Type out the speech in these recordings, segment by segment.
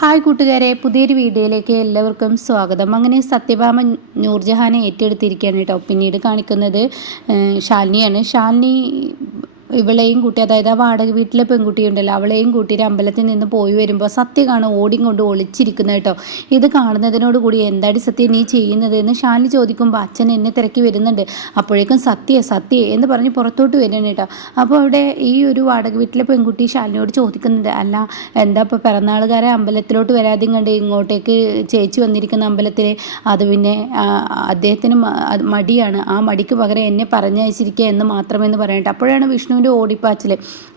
Hi കൂട്ടുകാരെ പുതിയൊരു വീഡിയോയിലേക്ക് എല്ലാവർക്കും സ്വാഗതം. അങ്ങനെ സത്യഭാമ നൂർജഹാനെ ഏറ്റെടുത്തിരിക്കുകയാണ് കേട്ടോ. പിന്നീട് കാണിക്കുന്നത് ശാലിനിയാണ്. ശാലിനി ഇവളെയും കൂട്ടി അതായത് ആ വാടക വീട്ടിലെ പെൺകുട്ടിയുണ്ടല്ലോ അവളെയും കൂട്ടിയിട്ട് അമ്പലത്തിൽ നിന്ന് പോയി വരുമ്പോൾ സത്യ കാണും ഓടിയും കൊണ്ട് ഒളിച്ചിരിക്കുന്നത് കേട്ടോ. ഇത് കാണുന്നതിനോട് കൂടി എന്താടി സത്യ നീ ചെയ്യുന്നത് എന്ന് ശാലിനി ചോദിക്കുമ്പോൾ അച്ഛൻ എന്നെ തിരക്കി വരുന്നുണ്ട്. അപ്പോഴേക്കും സത്യ സത്യ എന്ന് പറഞ്ഞ് പുറത്തോട്ട് വരുന്നത് കേട്ടോ. അപ്പോൾ അവിടെ ഈ ഒരു വാടക വീട്ടിലെ പെൺകുട്ടി ഷാലിനോട് ചോദിക്കുന്നുണ്ട് അല്ല എന്താ ഇപ്പോൾ പിറന്നാളുകാരെ അമ്പലത്തിലോട്ട് വരാതെയും കണ്ട് ഇങ്ങോട്ടേക്ക് ചേച്ചി വന്നിരിക്കുന്ന അമ്പലത്തിൽ അത് പിന്നെ അദ്ദേഹത്തിന് മടിയാണ്. ആ മടിക്ക് പകരം എന്നെ പറഞ്ഞയച്ചിരിക്കുക എന്ന് മാത്രമെന്ന് പറയട്ടെ അപ്പോഴാണ് വിഷ്ണുവിന്റെ ഓടിപ്പാച്ചിൽ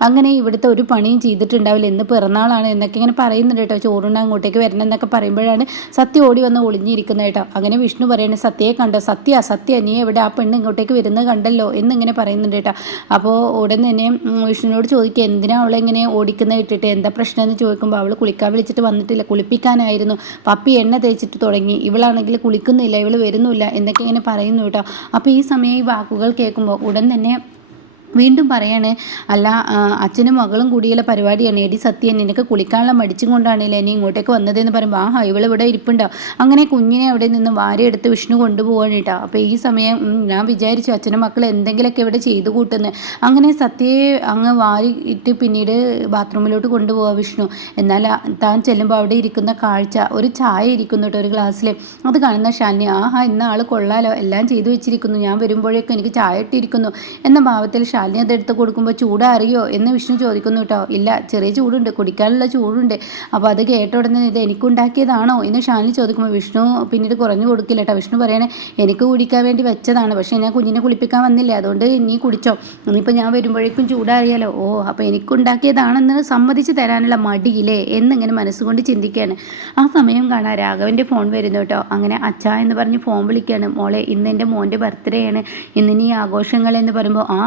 അങ്ങനെ ഇവിടുത്തെ ഒരു പണിയും ചെയ്തിട്ടുണ്ടാവില്ല. ഇന്ന് പിറന്നാളാണ് എന്നൊക്കെ ഇങ്ങനെ പറയുന്നുണ്ട് കേട്ടോ. ചോറുണ്ട് അങ്ങോട്ടേക്ക് വരണം എന്നൊക്കെ പറയുമ്പോഴാണ് സത്യ ഓടി വന്ന് ഒളിഞ്ഞിരിക്കുന്നത് കേട്ടോ. അങ്ങനെ വിഷ്ണു പറയുന്നത് സത്യയെ കണ്ടോ? സത്യ സത്യ. നീ എവിടെ? ആ പെണ്ണ് ഇങ്ങോട്ടേക്ക് വരുന്നത് കണ്ടല്ലോ? എന്നിങ്ങനെ പറയുന്നുണ്ട് കേട്ടോ. അപ്പോൾ ഉടൻ തന്നെ വിഷ്ണുവിനോട് ചോദിക്കുക എന്തിനാണ് അവളെ ഇങ്ങനെ ഓടിക്കുന്നത് ഇട്ടിട്ട്? എന്താ പ്രശ്നം? എന്ന് ചോദിക്കുമ്പോൾ അവൾ കുളിക്കാൻ വിളിച്ചിട്ട് വന്നിട്ടില്ല. കുളിപ്പിക്കാനായിരുന്നു. പപ്പി എണ്ണ തേച്ചിട്ട് തുടങ്ങി. ഇവളാണെങ്കിൽ കുളിക്കുന്നില്ല. ഇവൾ വരുന്നില്ല. എന്നൊക്കെ ഇങ്ങനെ പറയുന്നു കേട്ടോ. അപ്പോൾ ഈ സമയം ഈ വാക്കുകൾ കേൾക്കുമ്പോൾ ഉടൻ തന്നെ വീണ്ടും പറയാണ് അല്ല അച്ഛനും മകളും കൂടിയുള്ള പരിപാടിയാണ്. എടി സത്യൻ നിനക്ക് കുളിക്കാനുള്ള മടിച്ചും കൊണ്ടാണല്ലേ എന്നെ ഇങ്ങോട്ടേക്ക് വന്നതെന്ന് പറയുമ്പോൾ ആഹാ ഇവിടെ ഇവിടെ ഇരിപ്പുണ്ടോ? അങ്ങനെ കുഞ്ഞിനെ അവിടെ നിന്ന് വാരിയെടുത്ത് വിഷ്ണു കൊണ്ടുപോകാൻ കേട്ടോ. അപ്പോൾ ഈ സമയം ഞാൻ വിചാരിച്ചു അച്ഛനും മക്കൾ എന്തെങ്കിലുമൊക്കെ ഇവിടെ ചെയ്തു കൂട്ടുന്നത് അങ്ങനെ സത്യയെ അങ്ങ് വാരിയിട്ട് പിന്നീട് ബാത്റൂമിലോട്ട് കൊണ്ടുപോകാം വിഷ്ണു. എന്നാൽ താൻ ചെല്ലുമ്പോൾ അവിടെ ഇരിക്കുന്ന കാഴ്ച ഒരു ചായ ഇരിക്കുന്നു കേട്ടോ ഒരു ഗ്ലാസ്സിൽ. അത് കാണുന്ന ഷാനി ആഹാ ഇന്ന ആൾ കൊള്ളാലോ. എല്ലാം ചെയ്തു വെച്ചിരിക്കുന്നു. ഞാൻ വരുമ്പോഴേക്കും എനിക്ക് ചായ ഇട്ടിരിക്കുന്നു. എന്ന ഭാവത്തിൽ ശാലിനി അതെടുത്ത് കൊടുക്കുമ്പോൾ ചൂടാറിയോ എന്ന് വിഷ്ണു ചോദിക്കുന്നു കേട്ടോ. ഇല്ല ചെറിയ ചൂടുണ്ട് കുടിക്കാനുള്ള ചൂടുണ്ട്. അപ്പോൾ അത് കേട്ട ഉടനെ ഇത് എനിക്കുണ്ടാക്കിയതാണോ എന്ന് ശാലിനി ചോദിക്കുമ്പോൾ വിഷ്ണു പിന്നീട് കുറഞ്ഞു കൊടുക്കില്ല കേട്ടോ. വിഷ്ണു പറയണേ എനിക്ക് കുടിക്കാൻ വേണ്ടി വെച്ചതാണ് പക്ഷേ ഞാൻ കുഞ്ഞിനെ കുളിപ്പിക്കാൻ വന്നില്ല. അതുകൊണ്ട് നീ കുടിച്ചോ. ഇനിയിപ്പോൾ ഞാൻ വരുമ്പോഴേക്കും ചൂടാറിയാലോ. ഓ അപ്പോൾ എനിക്കുണ്ടാക്കിയതാണെന്ന് സമ്മതിച്ച് തരാനുള്ള മടിയില്ലേ? എന്നിങ്ങനെ മനസ്സുകൊണ്ട് ചിന്തിക്കുകയാണ് ആ സമയം കാണാൻ രാഘവന്റെ ഫോൺ വരുന്നു കേട്ടോ. അങ്ങനെ അച്ഛ എന്ന് പറഞ്ഞ് ഫോൺ വിളിക്കുകയാണ് മോളെ ഇന്ന് എന്റെ മോന്റെ ബർത്ത്ഡേ ആണ്. ഇന്ന് നീ ആഘോഷങ്ങൾ എന്ന് പറയുമ്പോൾ ആ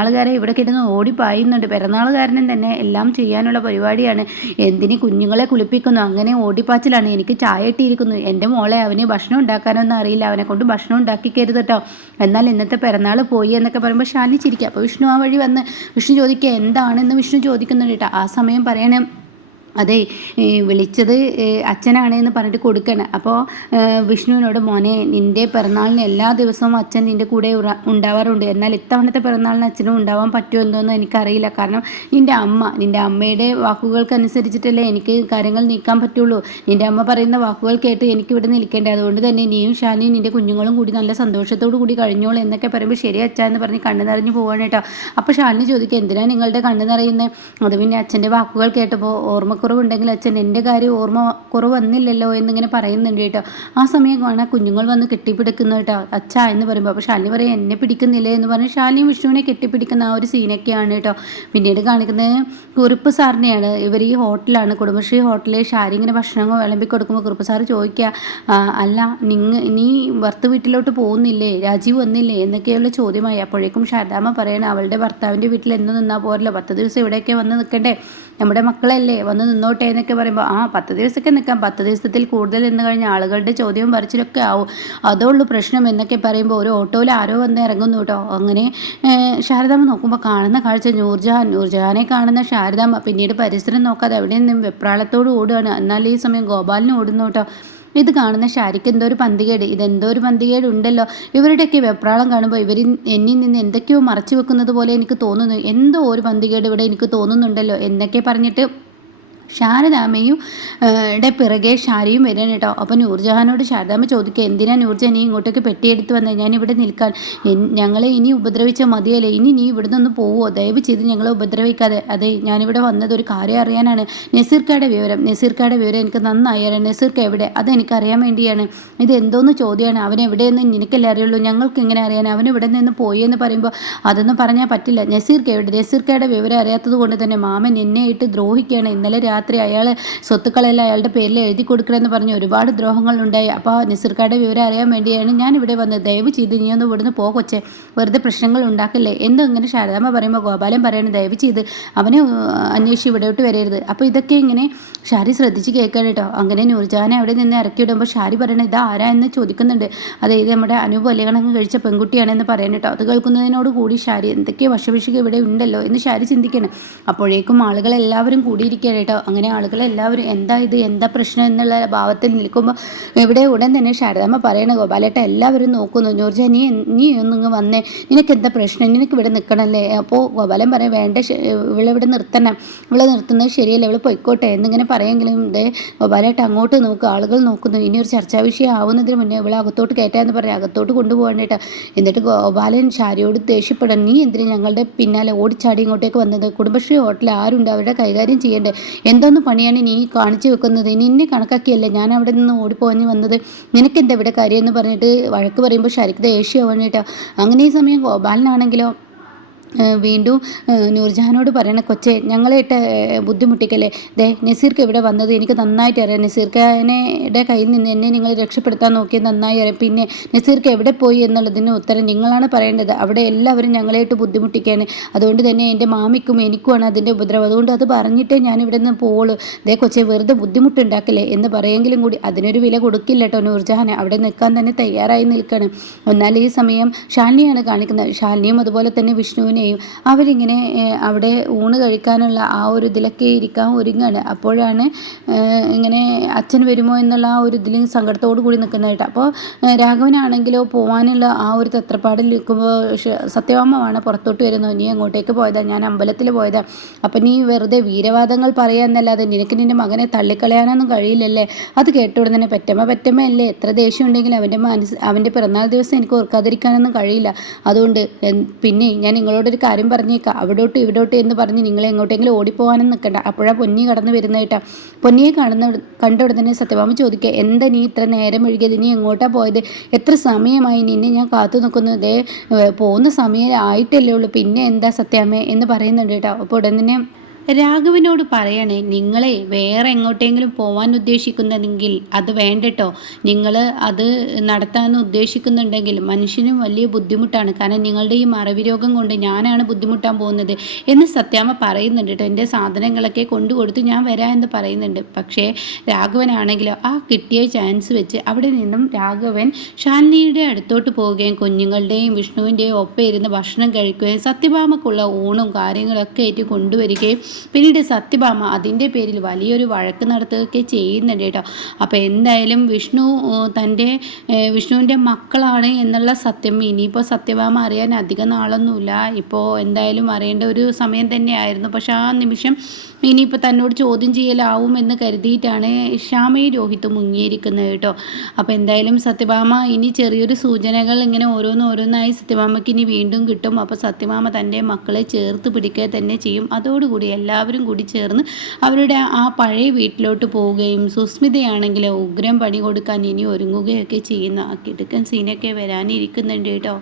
പിറന്നാളുകാരെ ഇവിടെ കിടന്ന് ഓടിപ്പായുന്നുണ്ട് പിറന്നാളുകാരനും തന്നെ എല്ലാം ചെയ്യാനുള്ള പരിപാടിയാണ്. എന്തിന് കുഞ്ഞുങ്ങളെ കുളിപ്പിക്കുന്നു? അങ്ങനെ ഓടിപ്പാച്ചിലാണ്. എനിക്ക് ചായ ഇട്ടിരിക്കുന്നു. എന്റെ മോളെ അവന് ഭക്ഷണം ഉണ്ടാക്കാനൊന്നും അറിയില്ല. അവനെ കൊണ്ട് ഭക്ഷണം ഉണ്ടാക്കിക്കരുത് കേട്ടോ. എന്നാൽ ഇന്നത്തെ പിറന്നാൾ പോയി എന്നൊക്കെ പറയുമ്പോൾ ശാലിച്ചിരിക്കുക അപ്പോൾ വിഷ്ണു ആ വഴി വന്ന് വിഷ്ണു ചോദിക്കുക എന്താണെന്ന് വിഷ്ണു ചോദിക്കുന്നുണ്ട് കേട്ടോ. ആ സമയം പറയണേ അതെ വിളിച്ചത് അച്ഛനാണ് എന്ന് പറഞ്ഞിട്ട് കൊടുക്കണം. അപ്പോൾ വിഷ്ണുവിനോട് മോനെ നിന്റെ പിറന്നാളിന് എല്ലാ ദിവസവും അച്ഛൻ നിന്റെ കൂടെ ഉണ്ടാവാറുണ്ട്. എന്നാൽ ഇത്തവണത്തെ പിറന്നാളിന് അച്ഛനും ഉണ്ടാവാൻ പറ്റുമോ എന്തോന്നും എനിക്കറിയില്ല. കാരണം നിന്റെ അമ്മ നിന്റെ അമ്മയുടെ വാക്കുകൾക്കനുസരിച്ചിട്ടല്ലേ എനിക്ക് കാര്യങ്ങൾ നീക്കാൻ പറ്റുള്ളൂ. നിന്റെ അമ്മ പറയുന്ന വാക്കുകൾ കേട്ട് എനിക്ക് ഇവിടെ നിൽക്കേണ്ടത് അതുകൊണ്ട് തന്നെ നീയും ഷാനിയും നിന്റെ കുഞ്ഞുങ്ങളും കൂടി നല്ല സന്തോഷത്തോടു കൂടി കഴിഞ്ഞോളൂ എന്നൊക്കെ പറയുമ്പോൾ ശരി അച്ഛ എന്ന് പറഞ്ഞ് കണ്ണു നിറഞ്ഞു പോവാണ് കേട്ടോ. അപ്പോൾ ഷാലിനി ചോദിക്കുക എന്തിനാണ് നിങ്ങളുടെ കണ്ണു നിറയുന്നത് അത് പിന്നെ അച്ഛന്റെ വാക്കുകൾ കേട്ടപ്പോൾ ഓർമ്മക്കുറവുണ്ടെങ്കിൽ അച്ഛൻ എന്റെ കാര്യം ഓർമ്മ കുറവ് വന്നില്ലല്ലോ എന്നിങ്ങനെ പറയുന്നുണ്ട് കേട്ടോ. ആ സമയം കാണാൻ കുഞ്ഞുങ്ങൾ വന്ന് കെട്ടിപ്പിടിക്കുന്നു കേട്ടോ. അച്ഛ എന്ന് പറയുമ്പോൾ അപ്പോൾ ഷാലിനി പറയും എന്നെ പിടിക്കുന്നില്ലേ എന്ന് പറഞ്ഞ് ഷാലിനി വിഷ്ണുവിനെ കെട്ടിപ്പിടിക്കുന്ന ആ ഒരു സീനൊക്കെയാണ് കേട്ടോ. പിന്നീട് കാണിക്കുന്നത് കുറുപ്പ് സാറിനെയാണ്. ഇവർ ഈ ഹോട്ടലാണ് കുടുംബശ്രീ ഹോട്ടലിൽ ഷാരി ഇങ്ങനെ ഭക്ഷണങ്ങൾ വിളമ്പി കൊടുക്കുമ്പോൾ കുറുപ്പ് സാർ ചോദിക്കുക അല്ല നിങ്ങ നീ ഭർത്ത വീട്ടിലോട്ട് പോകുന്നില്ലേ? രാജീവ് വന്നില്ലേ? എന്നൊക്കെയുള്ള ചോദ്യമായി. അപ്പോഴേക്കും ശാരദാമ്മ പറയണം അവളുടെ ഭർത്താവിന്റെ വീട്ടിൽ എന്ന് നിന്നാൽ പോരല്ലോ. പത്ത് ദിവസം ഇവിടെയൊക്കെ വന്ന് നിൽക്കണ്ടേ നമ്മുടെ മക്കളല്ലേ വന്ന് നിന്നോട്ടെ എന്നൊക്കെ പറയുമ്പോൾ ആ പത്ത് ദിവസമൊക്കെ നിൽക്കാം. പത്ത് ദിവസത്തിൽ കൂടുതൽ നിന്ന് കഴിഞ്ഞ ആളുകളുടെ ചോദ്യവും പറിച്ചിലൊക്കെ ആവും. അതേ ഉള്ളൂ പ്രശ്നം എന്നൊക്കെ പറയുമ്പോൾ ഒരു ഓട്ടോയിൽ ആരോ വന്ന് ഇറങ്ങുന്നു കേട്ടോ. അങ്ങനെ ശാരദാമ്മ നോക്കുമ്പോൾ കാണുന്ന കാഴ്ച നൂർജഹാൻ നൂർജഹാനെ കാണുന്ന ശാരദാമ്മ പിന്നീട് പരിസരം നോക്കാതെ എവിടെ നിന്നും വെപ്രാളത്തോട് ഓടുകയാണ്. എന്നാൽ ഈ സമയം ഗോപാലിന് ഓടുന്നു കേട്ടോ. ഇത് കാണുന്ന ഷാരിക്ക് എന്തോ ഒരു പന്തികേട്. ഇതെന്തോ ഒരു പന്തികേട് ഉണ്ടല്ലോ ഇവരുടെയൊക്കെ വെപ്രാളം കാണുമ്പോൾ ഇവർ എന്നിൽ നിന്ന് എന്തൊക്കെയോ മറച്ചു വെക്കുന്നത് പോലെ എനിക്ക് തോന്നുന്നു. എന്തോ ഒരു പന്തികേട് ഇവിടെ എനിക്ക് തോന്നുന്നുണ്ടല്ലോ എന്നൊക്കെ പറഞ്ഞിട്ട് ശാരദാമ്മയും ടെ പിറകെ ഷാരിയും വരണം കേട്ടോ. അപ്പോൾ നൂർജഹാനോട് ശാരദാമ്മ ചോദിക്കുക എന്തിനാ നൂർജഹാൻ നീ ഇങ്ങോട്ടേക്ക് പെട്ടിയെടുത്ത് വന്നത് ഞാനിവിടെ ഇവിടെ നിൽക്കാൻ. ഞങ്ങളെ ഇനി ഉപദ്രവിച്ചാൽ മതിയല്ലേ? ഇനി നീ ഇവിടെ നിന്ന് പോവോ? ദയവ് ചെയ്ത് ഞങ്ങളെ ഉപദ്രവിക്കാതെ. അതെ ഞാനിവിടെ വന്നത് ഒരു കാര്യം അറിയാനാണ്. നസീർക്കയുടെ വിവരം. നസീർക്കയുടെ വിവരം എനിക്ക് നന്നായി അറിയാം നസീർക്ക് എവിടെ? അതെനിക്കറിയാൻ വേണ്ടിയാണ്. ഇത് എന്തോന്ന് ചോദ്യമാണ്. അവൻ എവിടെയെന്ന് നിനക്കല്ലേ അറിയുള്ളൂ. ഞങ്ങൾക്ക് ഇങ്ങനെ അറിയാൻ അവൻ ഇവിടെ നിന്ന് പോയി എന്ന് പറയുമ്പോൾ അതൊന്നും പറഞ്ഞാൽ പറ്റില്ല. നസീർക്ക് എവിടെ? നസീർക്കയുടെ വിവരം അറിയാത്തത് കൊണ്ട് തന്നെ മാമൻ എന്നെ ഇട്ട് ദ്രോഹിക്കുകയാണ്. ഇന്നലെ അയാൾ സ്വത്തുക്കളെല്ലാം അയാളുടെ പേരിൽ എഴുതി കൊടുക്കണമെന്ന് പറഞ്ഞ് ഒരുപാട് ദ്രോഹങ്ങളുണ്ടായി. അപ്പോൾ നിസർക്കാരുടെ വിവരം അറിയാൻ വേണ്ടിയാണ് ഞാൻ ഇവിടെ വന്നത്. ദയവ് ചെയ്ത് നീ ഒന്ന് ഇവിടുന്ന് പോ കൊച്ചെ. വെറുതെ പ്രശ്നങ്ങൾ ഉണ്ടാക്കില്ലേ? എന്തോ ഇങ്ങനെ ശാരദാമ്മ പറയുമ്പോൾ ഗോപാലൻ പറയണം ദയവ് ചെയ്ത് അവനെ അന്വേഷിച്ച് ഇവിടോട്ട് വരരുത്. അപ്പോൾ ഇതൊക്കെ ഇങ്ങനെ ഷാരി ശ്രദ്ധിച്ച് കേൾക്കാൻ കേട്ടോ. അങ്ങനെ നൂർജാനെ അവിടെ നിന്ന് ഇറക്കി വിടുമ്പോൾ ഷാരി പറയണത് ഇത് ആരാ? എന്ന് ചോദിക്കുന്നുണ്ട്. അതായത് നമ്മുടെ അനൂപ് വലിയകണക്ക് കഴിച്ച പെൺകുട്ടിയാണെന്ന് പറയണം കേട്ടോ. അത് കേൾക്കുന്നതിനോട് കൂടി ഷാരി എന്തൊക്കെയോ വശവിഷിക ഇവിടെ ഉണ്ടല്ലോ? എന്ന് ഷാരി ചിന്തിക്കണം അപ്പോഴേക്കും ആളുകൾ എല്ലാവരും കൂടിയിരിക്കുകയാണ് കേട്ടോ. അങ്ങനെ ആളുകൾ എല്ലാവരും എന്താ ഇത് എന്താ പ്രശ്നം എന്നുള്ള ഭാവത്തിൽ നിൽക്കുമ്പോൾ ഇവിടെ ഉടൻ തന്നെ ശാരദാമ്മ പറയണ ഗോപാലേട്ട എല്ലാവരും നോക്കുന്നു. നൂർജ നീ നീ ഒന്നിങ്ങ് വന്നേ. നിനക്ക് എന്താ പ്രശ്നം? നിനക്ക് ഇവിടെ നിൽക്കണമല്ലേ അപ്പോൾ ഗോപാലൻ പറയാം വേണ്ട ഇവിടെ നിർത്തണം. ഇവിടെ നിർത്തുന്നത് ശരിയല്ല ഇവിടെ പൊയ്ക്കോട്ടെ എന്നിങ്ങനെ പറയെങ്കിലും ഇതേ ഗോപാലേട്ട അങ്ങോട്ട് നോക്കുക ആളുകൾ നോക്കുന്നു. ഇനി ഒരു ചർച്ചാ വിഷയം ആവുന്നതിന് മുന്നേ ഇവിടെ അകത്തോട്ട് കയറ്റാന്ന് പറഞ്ഞ് അകത്തോട്ട് കൊണ്ടുപോകേണ്ടിട്ട് എന്നിട്ട് ഗോപാലൻ ശാരിയോട് ദേഷ്യപ്പെടാൻ നീ എന്തിനാ ഞങ്ങളുടെ പിന്നാലെ ഓടിച്ചാടി ഇങ്ങോട്ടേക്ക് വന്നത്? കുടുംബശ്രീ ഹോട്ടലിൽ ആരുണ്ട്? അവരുടെ കൈകാര്യം ചെയ്യേണ്ടത് എന്തോന്ന് പണിയാണ് നീ കാണിച്ചു വെക്കുന്നത്? നിന്നെ കണക്കാക്കിയല്ലേ ഞാൻ അവിടെ നിന്ന് ഓടിപ്പോഞ്ഞ് വന്നത്? നിനക്കെന്താ ഇവിടെ കാര്യം എന്ന് പറഞ്ഞിട്ട് വഴക്ക് പറയുമ്പോൾ ശരിക്കും ദേഷ്യമാവാൻ കേട്ടോ അങ്ങനെ ഈ സമയം ഗോപാലനാണെങ്കിലോ വീണ്ടും നൂർജഹാനോട് പറയണ കൊച്ചെ ഞങ്ങളെയിട്ട് ബുദ്ധിമുട്ടിക്കല്ലേ? ദേ നസീർക്ക് ഇവിടെ വന്നത് എനിക്ക് നന്നായിട്ട് അറിയാം. നസീർഖാനയുടെ കയ്യിൽ നിന്ന് എന്നെ നിങ്ങൾ രക്ഷപ്പെടുത്താൻ നോക്കിയത് നന്നായി അറിയാം. പിന്നെ നസീർക്ക് എവിടെ പോയി എന്നുള്ളതിന് ഉത്തരം നിങ്ങളാണ് പറയേണ്ടത്. അവിടെ എല്ലാവരും ഞങ്ങളായിട്ട് ബുദ്ധിമുട്ടിക്കുകയാണ് അതുകൊണ്ട് തന്നെ എന്റെ മാമിക്കും എനിക്കുമാണ് അതിന്റെ ഉപദ്രവം. അതുകൊണ്ട് അത് പറഞ്ഞിട്ടേ ഞാൻ ഇവിടെ നിന്ന് പോവുള്ളൂ. ദേ കൊച്ചേ വെറുതെ ബുദ്ധിമുട്ടുണ്ടാക്കില്ലേ എന്ന് പറയെങ്കിലും കൂടി അതിനൊരു വില കൊടുക്കില്ല കേട്ടോ നൂർജഹാനെ. അവിടെ നിൽക്കാൻ തന്നെ തയ്യാറായി നിൽക്കണം. എന്നാൽ ഈ സമയം ഷാലിനിയാണ് കാണിക്കുന്നത്. ഷാലിനിയും അതുപോലെ തന്നെ വിഷ്ണുവിനെ തന്നെയും അവരിങ്ങനെ അവിടെ ഊണ് കഴിക്കാനുള്ള ആ ഒരു ഇതിലൊക്കെ ഇരിക്കാൻ ഒരുങ്ങാണ്. അപ്പോഴാണ് ഇങ്ങനെ അച്ഛൻ വരുമോ എന്നുള്ള ആ ഒരു ഇതിൽ സങ്കടത്തോടു കൂടി നിൽക്കുന്നതായിട്ട് അപ്പോൾ രാഘവനാണെങ്കിലോ പോകാനുള്ള ആ ഒരു തത്രപ്പാടിൽ നിൽക്കുമ്പോൾ സത്യവാമമാണ് പുറത്തോട്ട് വരുന്നത് നീ അങ്ങോട്ടേക്ക് പോയതാ ഞാൻ അമ്പലത്തിൽ പോയതാ. അപ്പം നീ വെറുതെ വീരവാദങ്ങൾ പറയാമെന്നല്ലാതെ നിനക്ക് നിന്റെ മകനെ തള്ളിക്കളയാനൊന്നും കഴിയില്ലല്ലേ? അത് കേട്ട തന്നെ പെറ്റമ്മ പെറ്റമ്മ അല്ലേ എത്ര ദേഷ്യം ഉണ്ടെങ്കിലും അവന്റെ മനസ്സ് അവന്റെ പിറന്നാൾ ദിവസം എനിക്ക് ഓർക്കാതിരിക്കാനൊന്നും കഴിയില്ല. അതുകൊണ്ട് പിന്നെ ഞാൻ നിങ്ങളോട് ഒരു കാര്യം പറഞ്ഞേക്കാം. അവിടോട്ട് ഇവിടോട്ട് എന്ന് പറഞ്ഞ് നിങ്ങൾ എങ്ങോട്ടെങ്കിലും ഓടിപ്പോകാനും നിൽക്കണ്ട അപ്പോഴാ പൊന്നി കടന്നു വരുന്നതായിട്ടാ പൊന്നിയെ കാണുന്ന കണ്ട ഉടനെ സത്യഭാമ ചോദിക്കുക എന്താ നീ ഇത്ര നേരം ഒഴുകിയത്? നീ എങ്ങോട്ടാ പോയത്? എത്ര സമയമായി നിന്നെ ഞാൻ കാത്തു നിൽക്കുന്നു ഇതേ പോകുന്ന സമയം ആയിട്ടല്ലേ ഉള്ളൂ. പിന്നെ എന്താ സത്യാമ്മ? എന്ന് പറയുന്നുണ്ട് കേട്ടോ. അപ്പോൾ ഉടനെ രാഘവനോട് പറയണേ നിങ്ങളെ വേറെ എങ്ങോട്ടെങ്കിലും പോവാൻ ഉദ്ദേശിക്കുന്നതെങ്കിൽ അത് വേണ്ടട്ടോ. നിങ്ങൾ അത് നടത്താൻ ഉദ്ദേശിക്കുന്നുണ്ടെങ്കിൽ മനുഷ്യനും വലിയ ബുദ്ധിമുട്ടാണ്. കാരണം നിങ്ങളുടെ ഈ മറവി രോഗം കൊണ്ട് ഞാനാണ് ബുദ്ധിമുട്ടാൻ പോകുന്നത്. എന്ന് സത്യാമ്മ പറയുന്നുണ്ട് കേട്ടോ. എന്റെ സാധനങ്ങളൊക്കെ കൊണ്ടു കൊടുത്ത് ഞാൻ വരാം എന്ന് പറയുന്നുണ്ട്. പക്ഷേ രാഘവനാണെങ്കിലോ ആ കിട്ടിയ ചാൻസ് വെച്ച് അവിടെ നിന്നും രാഘവൻ ഷാലിനിയുടെ അടുത്തോട്ട് പോവുകയും കുഞ്ഞുങ്ങളുടെയും വിഷ്ണുവിന്റെയും ഒപ്പം ഇരുന്ന് ഭക്ഷണം കഴിക്കുകയും സത്യഭാമക്കുള്ള ഊണും കാര്യങ്ങളൊക്കെ ആയിട്ട് കൊണ്ടുവരികയും പിന്നീട് സത്യഭാമ അതിന്റെ പേരിൽ വലിയൊരു വഴക്ക് നടത്തുകയൊക്കെ ചെയ്യുന്നുണ്ട് കേട്ടോ. അപ്പോൾ എന്തായാലും വിഷ്ണു തന്റെ വിഷ്ണുവിന്റെ മക്കളാണ് എന്നുള്ള സത്യം ഇനിയിപ്പോൾ സത്യഭാമ അറിയാൻ അധികം നാളൊന്നുമില്ല. ഇപ്പോൾ എന്തായാലും അറിയേണ്ട ഒരു സമയം തന്നെയായിരുന്നു. പക്ഷെ ആ നിമിഷം ഇനിയിപ്പോൾ തന്നോട് ചോദ്യം ചെയ്യലാവും എന്ന് കരുതിയിട്ടാണ് ശ്യാമയും രോഹിത്തും മുങ്ങിയിരിക്കുന്നത് കേട്ടോ. അപ്പോൾ എന്തായാലും സത്യഭാമ ഇനി ചെറിയൊരു സൂചനകൾ ഇങ്ങനെ ഓരോന്ന് ഓരോന്നായി സത്യഭാമയ്ക്ക് ഇനി വീണ്ടും കിട്ടും. അപ്പോൾ സത്യഭാമ തന്റെ മക്കളെ ചേർത്ത് പിടിക്കുക തന്നെ ചെയ്യും. അതോടുകൂടി എല്ലാവരും കൂടി ചേർന്ന് അവരുടെ ആ പഴയ വീട്ടിലോട്ട് പോവുകയും സുസ്മിതയാണെങ്കിൽ ഉഗ്രം പണി കൊടുക്കാൻ ഇനി ഒരുങ്ങുകയൊക്കെ ചെയ്യുന്ന ആ കിടുക്കൻ സീനൊക്കെ വരാനിരിക്കുന്നുണ്ട് കേട്ടോ.